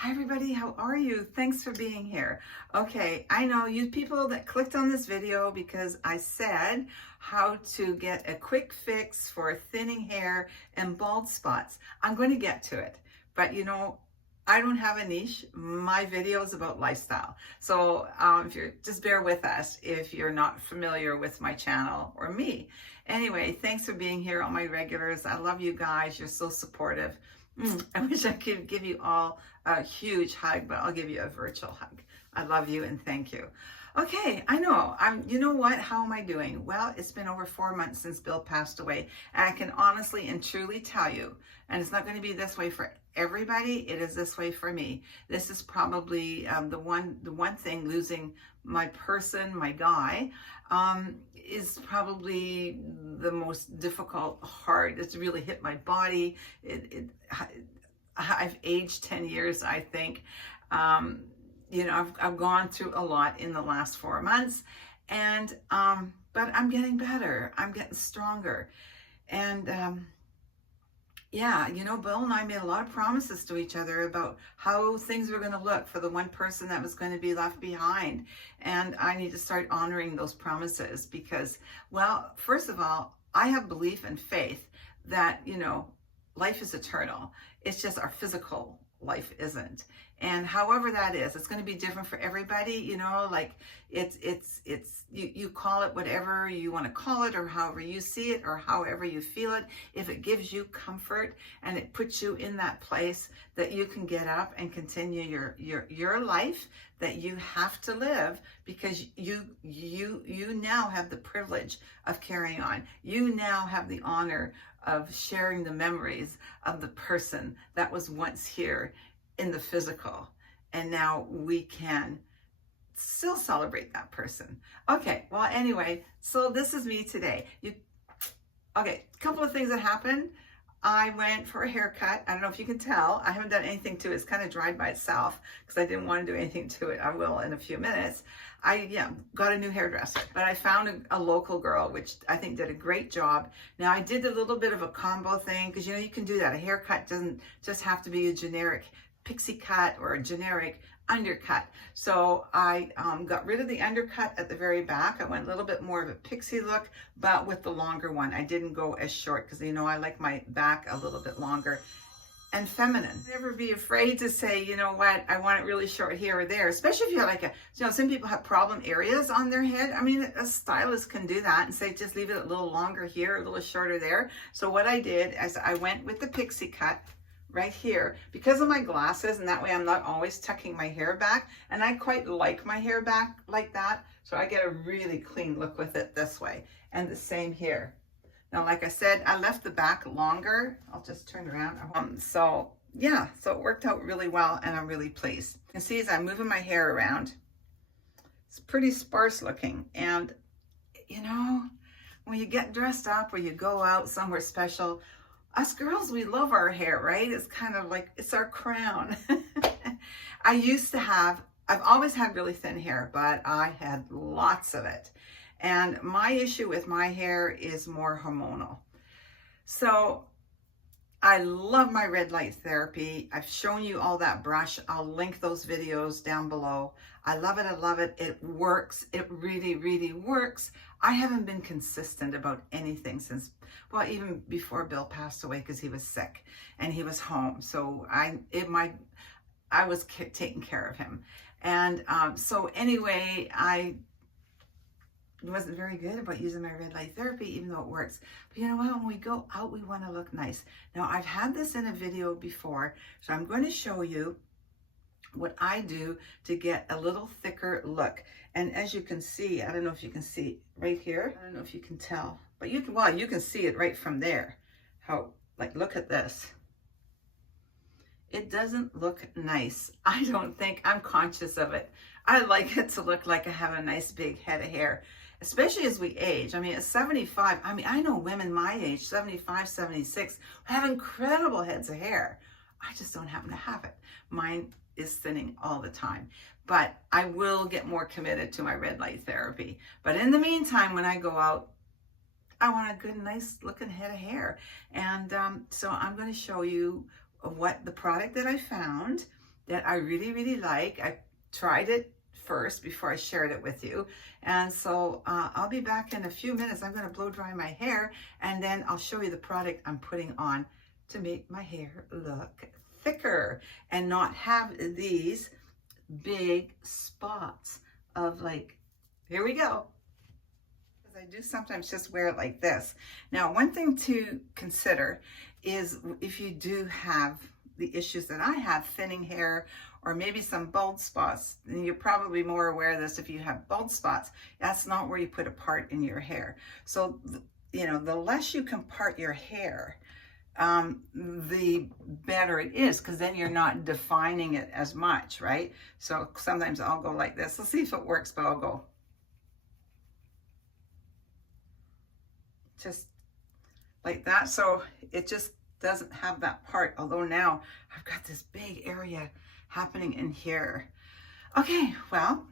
Hi everybody, how are you? Thanks for being here. Okay, I know you people that clicked on this video because I said how to get a quick fix for thinning hair and bald spots. I'm going to get to it, but I don't have a niche. My video is about lifestyle. So if you're, just bear with us if you're not familiar with my channel or me. Anyway, thanks for being here, all my regulars. I love you guys. You're so supportive. I wish I could give you all a huge hug, but I'll give you a virtual hug. I love you and thank you. Okay, I know. You know what? How am I doing? Well, it's been over 4 months since Bill passed away, and I can honestly and truly tell you, and it's not going to be this way for everybody. It is this way for me. This is probably the one thing, losing my person, my guy, is probably the most difficult, hard. It's really hit my body. I've aged 10 years, I think. I've gone through a lot in the last 4 months, and but I'm getting better. I'm getting stronger, and yeah, Bill and I made a lot of promises to each other about how things were going to look for the one person that was going to be left behind. And I need to start honoring those promises because, well, first of all, I have belief and faith that, life is eternal. It's just our physical life isn't. And however that is, it's going to be different for everybody, like you call it whatever you want to call it, or however you see it, or however you feel it. If it gives you comfort and it puts you in that place that you can get up and continue your life that you have to live, because you now have the privilege of carrying on. You now have the honor of sharing the memories of the person that was once here in the physical, and now we can still celebrate that person. Okay, well, anyway, so this is me today. Okay, a couple of things that happened. I went for a haircut. I don't know if you can tell. I haven't done anything to it. It's kind of dried by itself because I didn't want to do anything to it. I will in a few minutes. I got a new hairdresser, but I found a local girl, which I think did a great job. Now, I did a little bit of a combo thing because, you can do that. A haircut doesn't just have to be a generic pixie cut or a generic undercut. So I got rid of the undercut at the very back. I went a little bit more of a pixie look, but with the longer one. I didn't go as short because, I like my back a little bit longer and feminine. Never be afraid to say, you know what, I want it really short here or there, especially if you have like some people have problem areas on their head. I mean, a stylist can do that and say, just leave it a little longer here, a little shorter there. So what I did is I went with the pixie cut right here because of my glasses, and that way I'm not always tucking my hair back, and I quite like my hair back like that, so I get a really clean look with it this way. And the same here. Now, like I said, I left the back longer. I'll just turn around. So yeah, so it worked out really well, and I'm really pleased. You can see as I'm moving my hair around, it's pretty sparse looking. And when you get dressed up or you go out somewhere special, us girls, we love our hair, right? It's kind of like, it's our crown. I've always had really thin hair, but I had lots of it. And my issue with my hair is more hormonal. So I love my red light therapy. I've shown you all that brush. I'll link those videos down below. I love it. I love it. It works. It really, really works. I haven't been consistent about anything since, well, even before Bill passed away, because he was sick and he was home. So I was taking care of him. And so anyway, I wasn't very good about using my red light therapy, even though it works. But you know what? When we go out, we want to look nice. Now, I've had this in a video before, so I'm going to show you what I do to get a little thicker look. And as you can see, I don't know if you can see right here. I don't know if you can tell, but you can see it right from there. How, like, look at this. It doesn't look nice. I don't think. I'm conscious of it. I like it to look like I have a nice big head of hair, especially as we age. I mean, at 75, I know women my age, 75, 76, have incredible heads of hair. I just don't happen to have it. Mine is thinning all the time, but I will get more committed to my red light therapy. But in the meantime, when I go out, I want a good, nice looking head of hair. And so I'm going to show you what the product that I found that I really, really like. I tried it first before I shared it with you. And so I'll be back in a few minutes. I'm going to blow dry my hair, and then I'll show you the product I'm putting on to make my hair look thicker and not have these big spots of like, here we go. I do sometimes just wear it like this. Now, one thing to consider is if you do have the issues that I have, thinning hair or maybe some bald spots, and you're probably more aware of this if you have bald spots, that's not where you put a part in your hair. So, you know, the less you can part your hair, the better it is, because then you're not defining it as much, right? So sometimes I'll go like this. Let's see if it works, but I'll go just like that. So it just doesn't have that part, although now I've got this big area happening in here. Okay, well,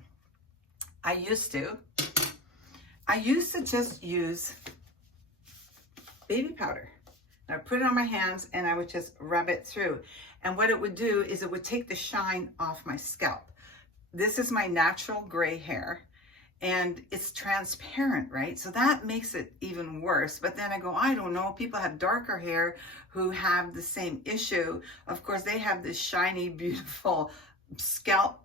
I used to just use baby powder. I would put it on my hands and I would just rub it through. And what it would do is it would take the shine off my scalp. This is my natural gray hair, and it's transparent, right? So that makes it even worse. But then I go, I don't know, people have darker hair who have the same issue. Of course, they have this shiny, beautiful scalp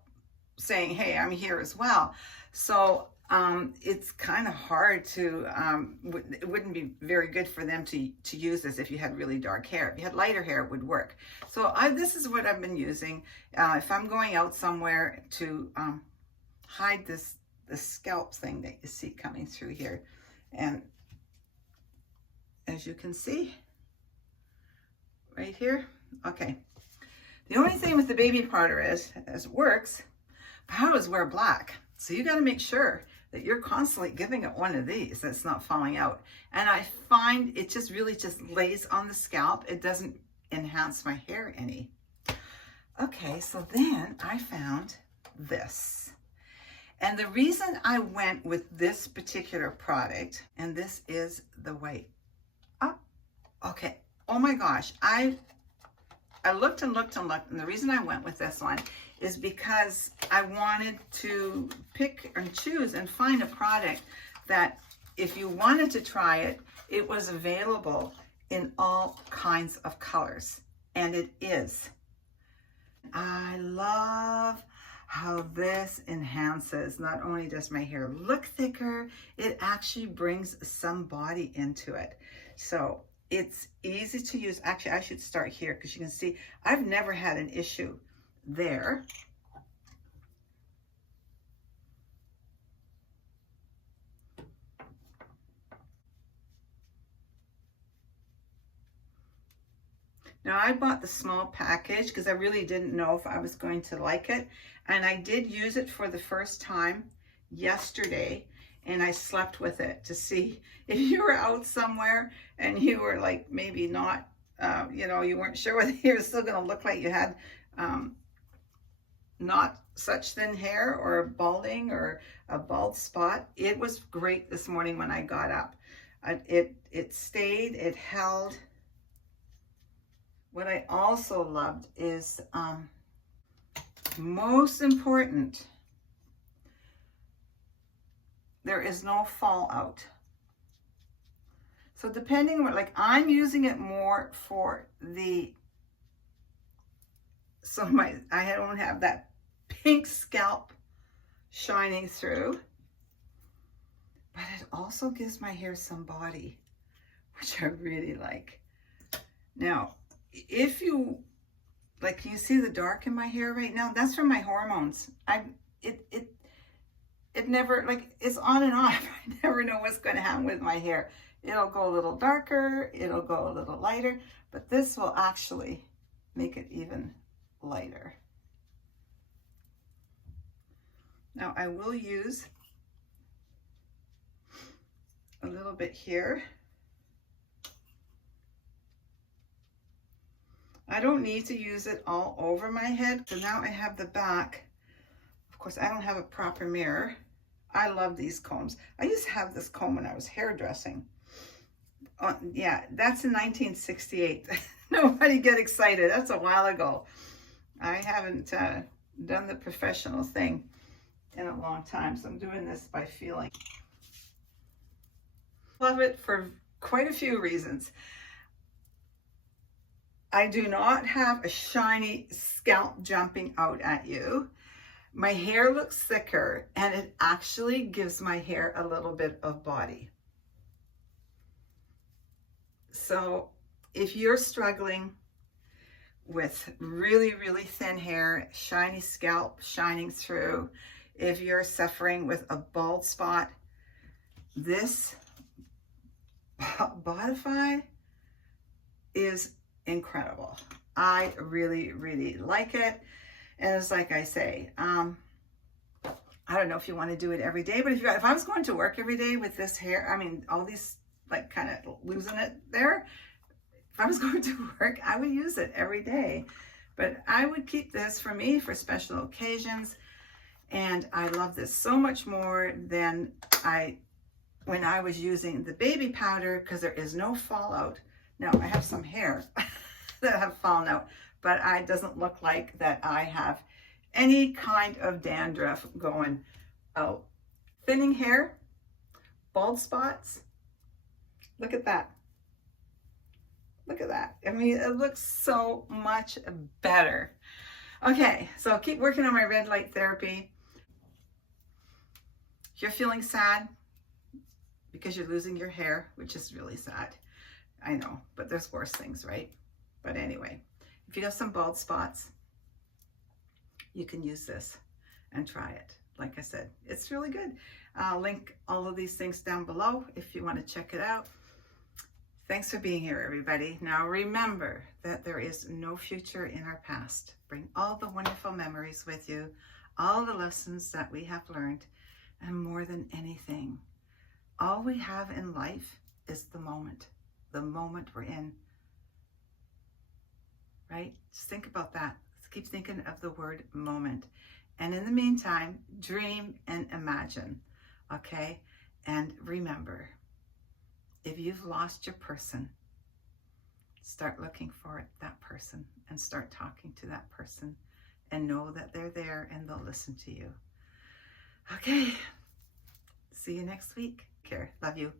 saying, hey, I'm here as well. So it's kind of hard to, it wouldn't be very good for them to use this if you had really dark hair. If you had lighter hair, it would work. So this is what I've been using. If I'm going out somewhere to hide the scalp thing that you see coming through here. And as you can see, right here, okay. The only thing with the baby powder is it works, but I always wear black. So you got to make sure that you're constantly giving it one of these that's not falling out. And I find it just really just lays on the scalp. It doesn't enhance my hair any. Okay, so then I found this. And the reason I went with this particular product, and this is the white. Oh, okay. Oh my gosh. I looked and looked and looked, and the reason I went with this one is because I wanted to pick and choose and find a product that if you wanted to try it, it was available in all kinds of colors, and it is. I love how this enhances, not only does my hair look thicker, it actually brings some body into it. So it's easy to use. Actually, I should start here because you can see I've never had an issue there. Now I bought the small package because I really didn't know if I was going to like it. And I did use it for the first time yesterday, and I slept with it to see if you were out somewhere and you were like maybe not, you know, you weren't sure whether you were still going to look like you had not such thin hair or balding or a bald spot. It was great this morning when I got up. It stayed, it held. What I also loved is, most important, there is no fallout. So depending on, like, I'm using it more for the, so I don't have that pink scalp shining through, but it also gives my hair some body, which I really like. Now, if you, like, can you see the dark in my hair right now? That's from my hormones. It never, like, it's on and off. I never know what's going to happen with my hair. It'll go a little darker, it'll go a little lighter, but this will actually make it even lighter. Now I will use a little bit here. I don't need to use it all over my head. So now I have the back. Of course, I don't have a proper mirror. I love these combs. I used to have this comb when I was hairdressing. Yeah, that's in 1968. Nobody get excited. That's a while ago. I haven't done the professional thing in a long time, so I'm doing this by feeling. Love it for quite a few reasons. I do not have a shiny scalp jumping out at you. My hair looks thicker, and it actually gives my hair a little bit of body. So if you're struggling with really, really thin hair, shiny scalp shining through, if you're suffering with a bald spot, this Bodify is incredible. I really, really like it. And it's like I say, I don't know if you want to do it every day, but if I was going to work every day with this hair, I mean, all these like kind of losing it there, if I was going to work, I would use it every day. But I would keep this for me for special occasions. And I love this so much more than when I was using the baby powder, because there is no fallout. Now I have some hair that have fallen out, but it doesn't look like that I have any kind of dandruff going out. Thinning hair, bald spots, look at that. Look at that. I mean, it looks so much better. Okay, so keep working on my red light therapy. If you're feeling sad because you're losing your hair, which is really sad, I know, but there's worse things, right? But anyway, if you have some bald spots, you can use this and try it. Like I said, it's really good. I'll link all of these things down below if you want to check it out. Thanks for being here, everybody. Now remember that there is no future in our past. Bring all the wonderful memories with you, all the lessons that we have learned, and more than anything, all we have in life is the moment we're in, right? Just think about that. Just keep thinking of the word moment. And in the meantime, dream and imagine, okay? And remember, if you've lost your person, start looking for that person and start talking to that person and know that they're there and they'll listen to you. Okay, see you next week. Care. Love you.